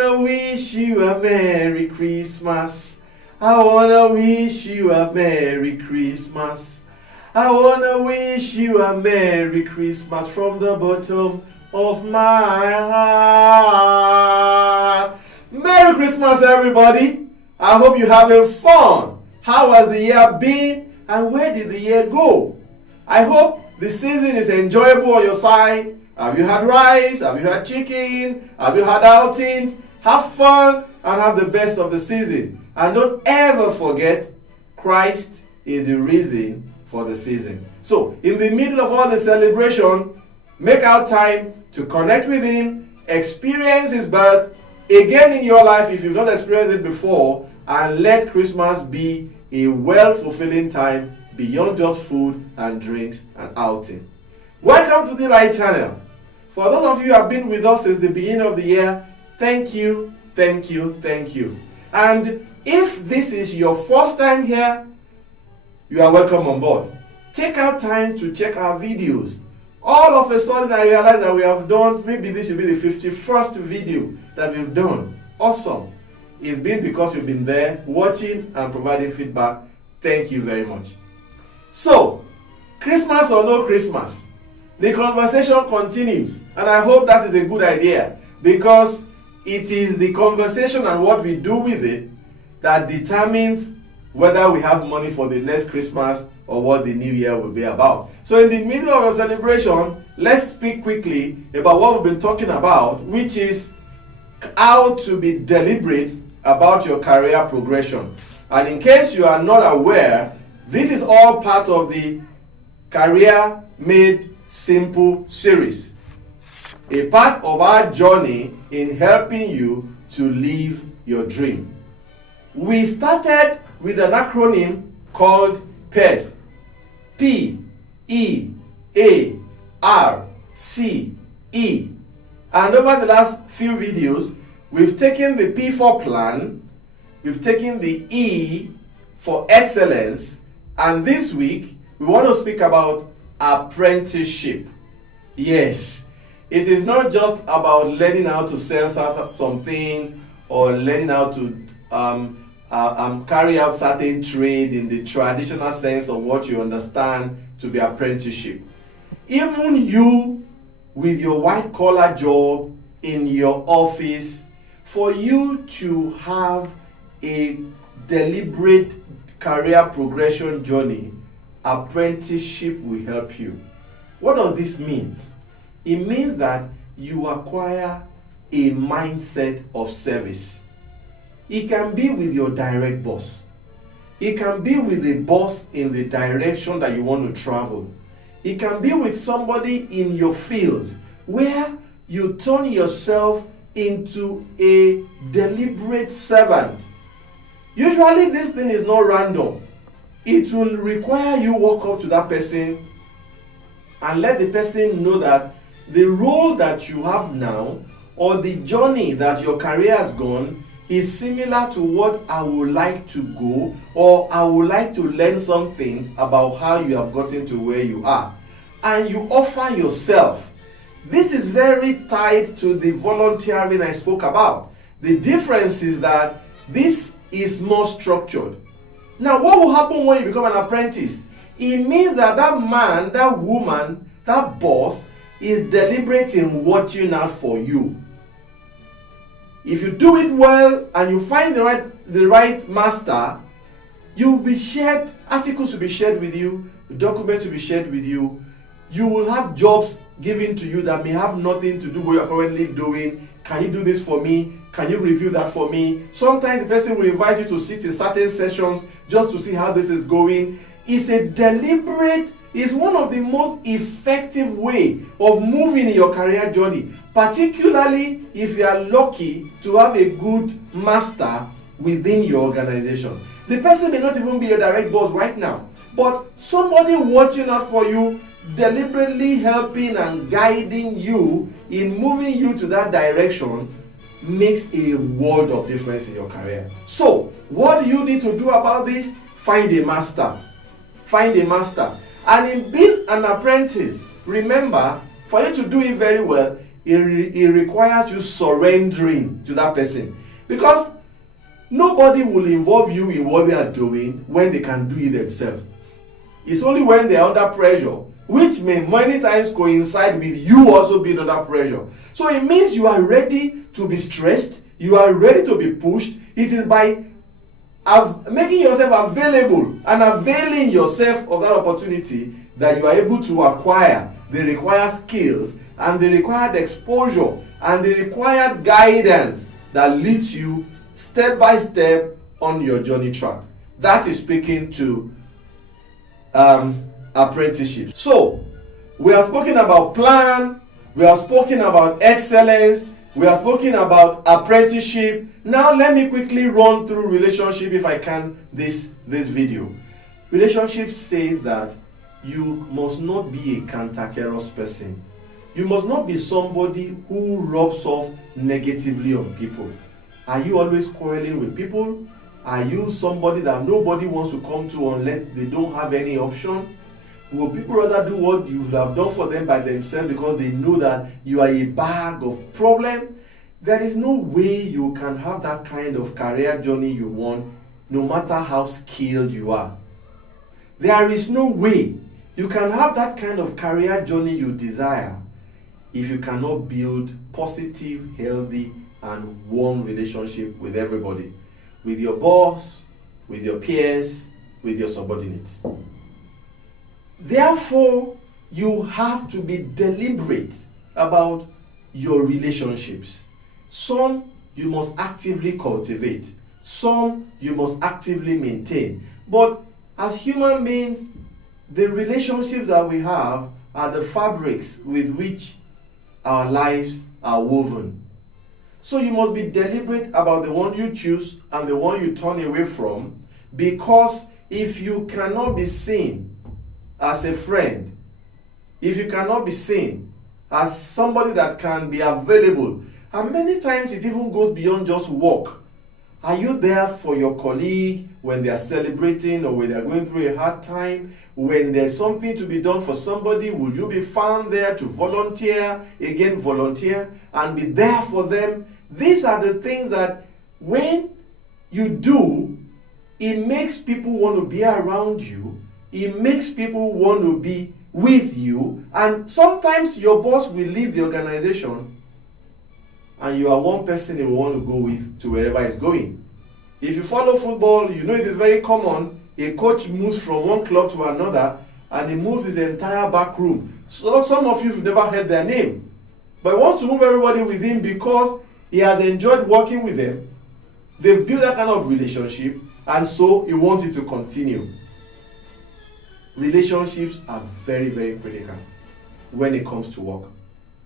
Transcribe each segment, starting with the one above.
wanna wish you a Merry Christmas. I wanna wish you a Merry Christmas. I wanna wish you a Merry Christmas from the bottom of my heart. Merry Christmas, everybody. I hope you're having fun. How has the year been and where did the year go? I hope the season is enjoyable on your side. Have you had rice? Have you had chicken? Have you had outings? Have fun and have the best of the season. And don't ever forget, Christ is the reason for the season. So, in the middle of all the celebration, make out time to connect with Him, experience His birth again in your life if you've not experienced it before, and let Christmas be a well-fulfilling time beyond just food and drinks and outing. Welcome to the Light Channel. For those of you who have been with us since the beginning of the year, thank you, thank you, thank you. And if this is your first time here, you are welcome on board. Take out time to check our videos. All of a sudden I realized that we have done, maybe this will be the 51st video that we've done. Awesome. It's been because you've been there watching and providing feedback. Thank you very much. So, Christmas or no Christmas, the conversation continues, and I hope that is a good idea because it is the conversation and what we do with it that determines whether we have money for the next Christmas or what the new year will be about. So in the middle of a celebration, let's speak quickly about what we've been talking about, which is how to be deliberate about your career progression. And in case you are not aware, this is all part of the Career Made Simple series, a part of our journey in helping you to live your dream. We started with an acronym called PEARCE, P-E-A-R-C-E. And over the last few videos, we've taken the P for plan, we've taken the E for excellence, and this week we want to speak about apprenticeship. Yes, it is not just about learning how to sell some things or learning how to carry out certain trade in the traditional sense of what you understand to be apprenticeship. Even you with your white collar job in your office, for you to have a deliberate career progression journey, apprenticeship will help you. What does this mean? It means that you acquire a mindset of service. It can be with your direct boss. It can be with a boss in the direction that you want to travel. It can be with somebody in your field where you turn yourself into a deliberate servant. Usually this thing is not random. It will require you walk up to that person and let the person know that the role that you have now or the journey that your career has gone is similar to what I would like to go, or I would like to learn some things about how you have gotten to where you are. And you offer yourself. This is very tied to the volunteering I spoke about. The difference is that this is more structured. Now, what will happen when you become an apprentice? It means that that man, that woman, that boss is deliberate in watching out for you. If you do it well and you find the right master, you will be shared, articles will be shared with you, documents will be shared with you. You will have jobs given to you that may have nothing to do with what you're currently doing. Can you do this for me? Can you review that for me? Sometimes the person will invite you to sit in certain sessions just to see how this is going. It's one of the most effective way of moving in your career journey, particularly if you are lucky to have a good master within your organization. The person may not even be your direct boss right now, but somebody watching out for you, deliberately helping and guiding you in moving you to that direction makes a world of difference in your career. So, what do you need to do about this? Find a master. Find a master. And in being an apprentice, remember, for you to do it very well, it requires you surrendering to that person. Because nobody will involve you in what they are doing when they can do it themselves. It's only when they are under pressure, which may many times coincide with you also being under pressure. So it means you are ready to be stressed, you are ready to be pushed. It is by making yourself available and availing yourself of that opportunity that you are able to acquire the required skills and the required exposure and the required guidance that leads you step by step on your journey track. That is speaking to apprenticeship. So we have spoken about plan, we have spoken about excellence, we have spoken about apprenticeship. Now let me quickly run through relationship, if I can, this video. Relationship says that you must not be a cantankerous person. You must not be somebody who rubs off negatively on people. Are you always quarreling with people? Are you somebody that nobody wants to come to unless they don't have any option? Will people rather do what you would have done for them by themselves because they know that you are a bag of problem? There is no way you can have that kind of career journey you want, no matter how skilled you are. There is no way you can have that kind of career journey you desire if you cannot build positive, healthy, and warm relationship with everybody, with your boss, with your peers, with your subordinates. Therefore, you have to be deliberate about your relationships. Some you must actively cultivate, some you must actively maintain. But as human beings, the relationships that we have are the fabrics with which our lives are woven. So you must be deliberate about the one you choose and the one you turn away from, because if you cannot be seen as a friend, if you cannot be seen as somebody that can be available, and many times it even goes beyond just work. Are you there for your colleague when they are celebrating or when they are going through a hard time? When there's something to be done for somebody, will you be found there to volunteer and be there for them? These are the things that when you do, it makes people want to be around you. It makes people want to be with you. And sometimes your boss will leave the organization and you are one person he will want to go with to wherever he's going. If you follow football, you know it is very common. A coach moves from one club to another and he moves his entire back room. So some of you have never heard their name. But he wants to move everybody with him because he has enjoyed working with them. They've built that kind of relationship, and so he wants it to continue. Relationships are very, very critical when it comes to work.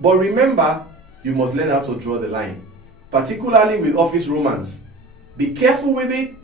But remember, you must learn how to draw the line, particularly with office romance. Be careful with it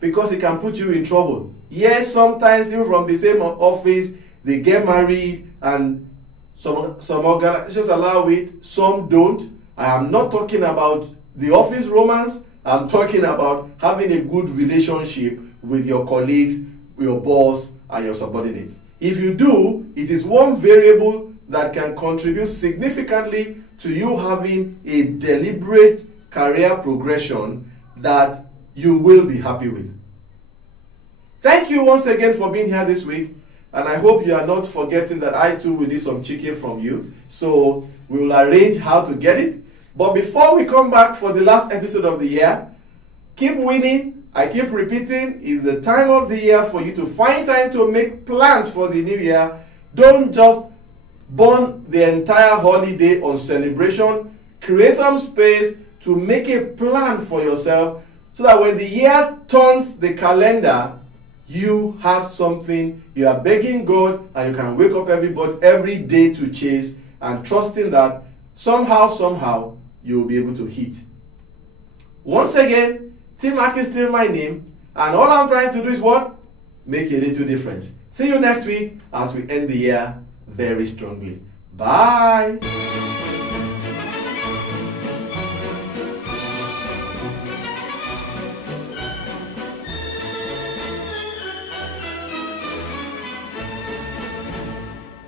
because it can put you in trouble. Yes, sometimes people from the same office, they get married and some organizations allow it, some don't. I am not talking about the office romance. I'm talking about having a good relationship with your colleagues, your boss, and your subordinates. If you do, it is one variable that can contribute significantly to you having a deliberate career progression that you will be happy with. Thank you once again for being here this week, and I hope you are not forgetting that I too will need some chicken from you, so we will arrange how to get it. But before we come back for the last episode of the year, keep winning. I keep repeating, it's the time of the year for you to find time to make plans for the new year. Don't just burn the entire holiday on celebration. Create some space to make a plan for yourself so that when the year turns the calendar, you have something you are begging God and you can wake up every day to chase and trusting that somehow you will be able to hit. Once again, Tim Mack is still my name, and all I'm trying to do is what? Make a little difference. See you next week as we end the year very strongly. Bye.